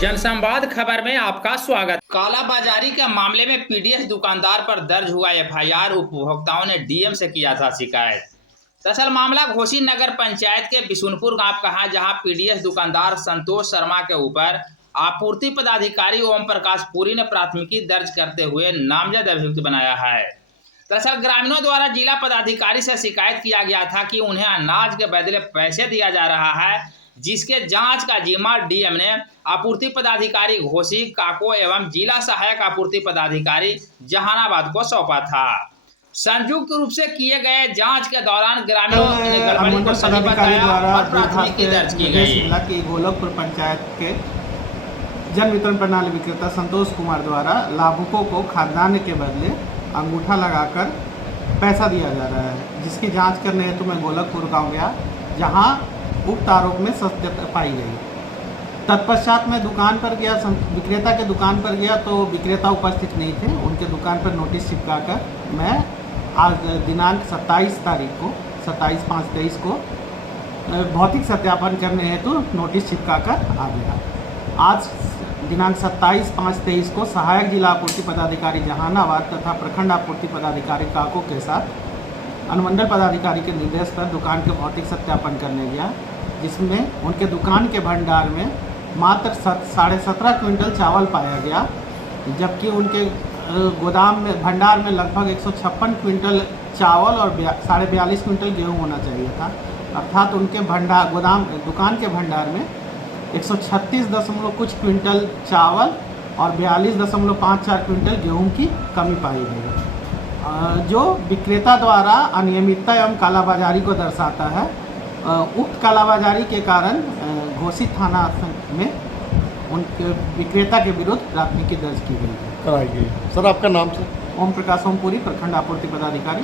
जनसंवाद खबर में आपका स्वागत। कालाबाजारी के मामले में पीडीएस दुकानदार पर दर्ज हुआ एफआईआर। उपभोक्ताओं ने डीएम से किया था शिकायत। दरअसल मामला घोसी नगर पंचायत के बिशुनपुर गांव का है, जहां पीडीएस दुकानदार संतोष शर्मा के ऊपर आपूर्ति पदाधिकारी ओम प्रकाश पुरी ने प्राथमिकी दर्ज करते हुए नामजद अभियुक्त बनाया है। दरअसल ग्रामीणों द्वारा जिला पदाधिकारी से शिकायत किया गया था कि उन्हें अनाज के बदले पैसे दिया जा रहा है, जिसके जांच का जिम्मा डीएम ने आपूर्ति पदाधिकारी घोसी काको एवं जिला सहायक आपूर्ति पदाधिकारी जहानाबाद को सौंपा था। संयुक्त रूप से किए गए जांच के दौरान ग्रामीणों ने गड़बड़ी को सही बताया और प्राथमिकी दर्ज की गई। गोलकपुर पंचायत के जन वितरण प्रणाली विक्रेता संतोष कुमार द्वारा लाभुकों को खाद्यान्न के बदले अंगूठा लगाकर पैसा दिया जा रहा है, जिसकी जांच करने हेतु मैं गोलकपुर गांव गया, जहां उक्त आरोप में सत्यता पाई गई। तत्पश्चात मैं दुकान पर गया, विक्रेता के दुकान पर गया तो विक्रेता उपस्थित नहीं थे। उनके दुकान पर नोटिस चिपकाकर मैं आज दिनांक 27/5/23 को भौतिक सत्यापन करने हेतु नोटिस चिपकाकर आ गया। आज दिनांक 27/5/23 को सहायक जिला आपूर्ति पदाधिकारी जहानाबाद तथा प्रखंड आपूर्ति पदाधिकारी काको के साथ अनुमंडल पदाधिकारी के निर्देश पर दुकान के भौतिक सत्यापन करने गया, जिसमें उनके दुकान के भंडार में मात्र 17.5 क्विंटल चावल पाया गया, जबकि उनके गोदाम में भंडार में लगभग 156 क्विंटल चावल और 42.5 क्विंटल गेहूँ होना चाहिए था। अर्थात उनके दुकान के भंडार में 136 कुछ क्विंटल चावल और 42.54 क्विंटल गेहूं की कमी पाई गई, जो विक्रेता द्वारा अनियमितता एवं कालाबाजारी को दर्शाता है। उक्त कालाबाजारी के कारण घोसी थाना में उनके विक्रेता के विरुद्ध प्राथमिकी दर्ज की गई है। कराई गई। सर आपका नाम? सर ओम प्रकाश पुरी, प्रखंड आपूर्ति पदाधिकारी।